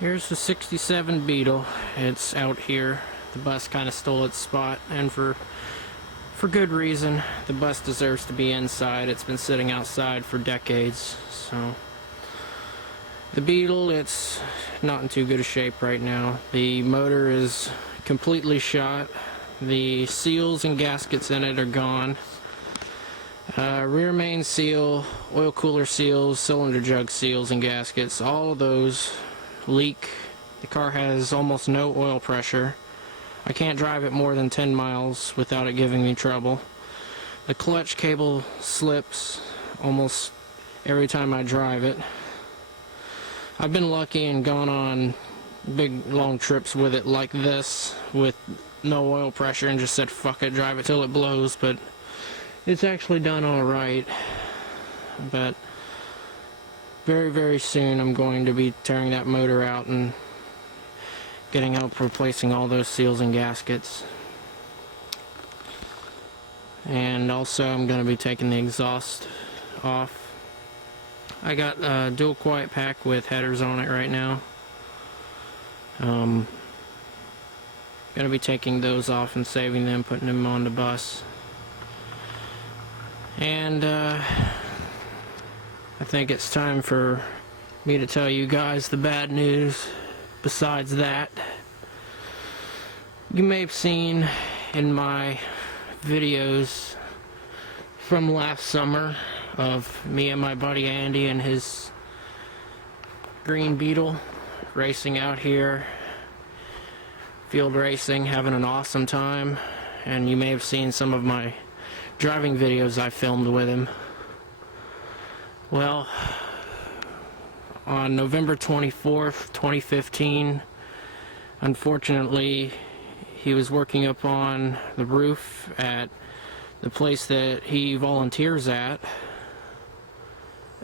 Here's the 67 Beetle. It's out here. The bus kind of stole its spot, and for good reason. The bus deserves to be inside. It's been sitting outside for decades. So the Beetle, it's not in too good a shape right now. The motor is completely shot. The seals and gaskets in it are gone. Rear main seal, oil cooler seals, cylinder jug seals and gaskets, all of those leak. The car has almost no oil pressure. I can't drive it more than 10 miles without it giving me trouble. The clutch cable slips almost every time I drive it. I've been lucky and gone on big long trips with it like this with no oil pressure and just said fuck it, drive it till it blows, but it's actually done alright. But very, very soon I'm going to be tearing that motor out and getting help replacing all those seals and gaskets. And also I'm going to be taking the exhaust off. I got a dual quiet pack with headers on it right now. Going to be taking those off and saving them, putting them on the bus. And I think it's time for me to tell you guys the bad news. Besides that, you may have seen in my videos from last summer of me and my buddy Andy and his green Beetle racing out here, field racing, having an awesome time. And you may have seen some of my driving videos I filmed with him. Well, on November 24th, 2015, unfortunately, he was working up on the roof at the place that he volunteers at,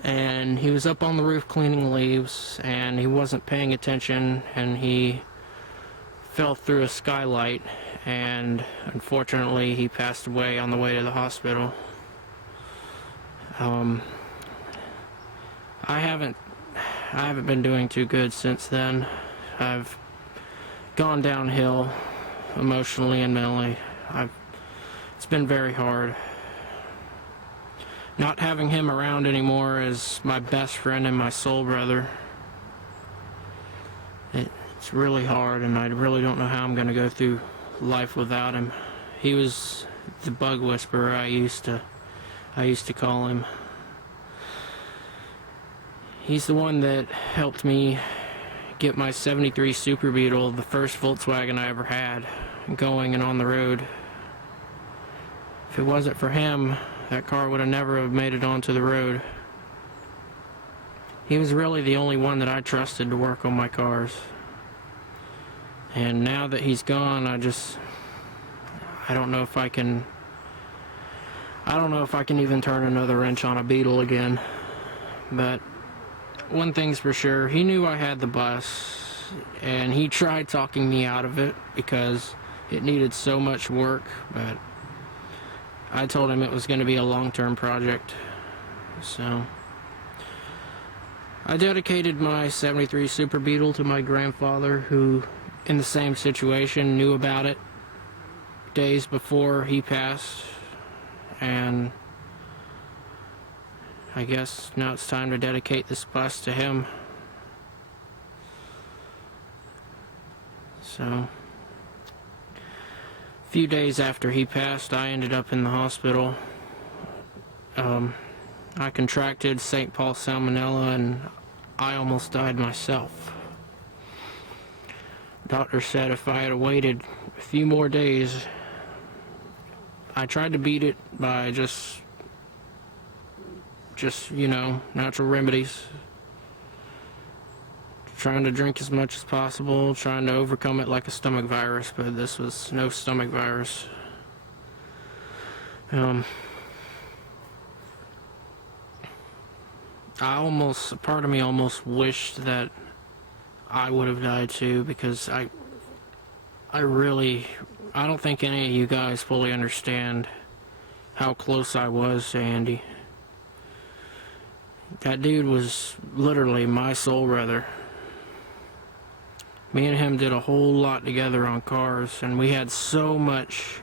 and he was up on the roof cleaning leaves, and he wasn't paying attention, and he fell through a skylight, and unfortunately he passed away on the way to the hospital. I haven't been doing too good since then. I've gone downhill emotionally and mentally. It's been very hard. Not having him around anymore as my best friend and my soul brother, it's really hard, and I really don't know how I'm going to go through life without him. He was the bug whisperer I used to call him. He's the one that helped me get my 73 Super Beetle, the first Volkswagen I ever had, going and on the road. If it wasn't for him, that car would have never have made it onto the road. He was really the only one that I trusted to work on my cars. And now that he's gone, I don't know if I can even turn another wrench on a Beetle again. But one thing's for sure, he knew I had the bus, and he tried talking me out of it because it needed so much work, but I told him it was going to be a long-term project. So I dedicated my 73 Super Beetle to my grandfather, who, in the same situation, knew about it days before he passed, and I guess now it's time to dedicate this bus to him. So, a few days after he passed, I ended up in the hospital. I contracted St. Paul Salmonella, and I almost died myself. Doctor said if I had waited a few more days, I tried to beat it by just natural remedies. Trying to drink as much as possible, trying to overcome it like a stomach virus, but this was no stomach virus. Part of me almost wished that I would have died too, because I don't think any of you guys fully understand how close I was to Andy. That dude was literally my soul brother. Me and him did a whole lot together on cars, and we had so much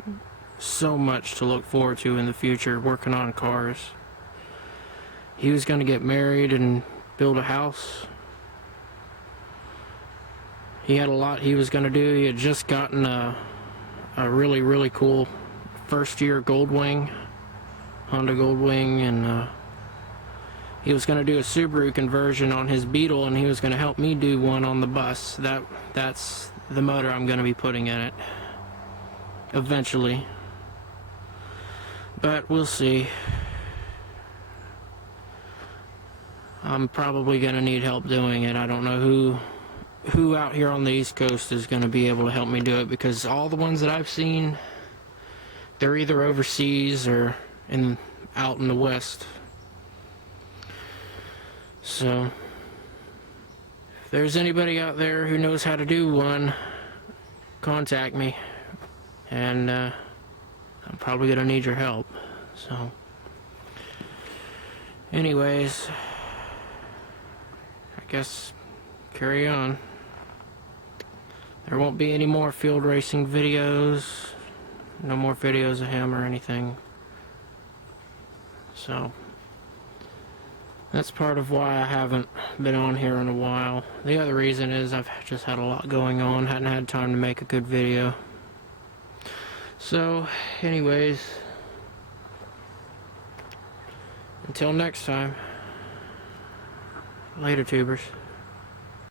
to look forward to in the future working on cars. He was going to get married and build a house. He had a lot he was going to do. He had just gotten a really cool first year Goldwing, Honda Goldwing, and he was going to do a Subaru conversion on his Beetle, and he was going to help me do one on the bus. That's the motor I'm going to be putting in it eventually, but we'll see. I'm probably going to need help doing it. I don't know who out here on the East Coast is going to be able to help me do it, because all the ones that I've seen, they're either overseas or out in the West. So if there's anybody out there who knows how to do one, contact me, and I'm probably going to need your help. So anyways, I guess carry on. There won't be any more field racing videos, no more videos of him or anything. So that's part of why I haven't been on here in a while. The other reason is I've just had a lot going on, hadn't had time to make a good video. So anyways, until next time, later tubers.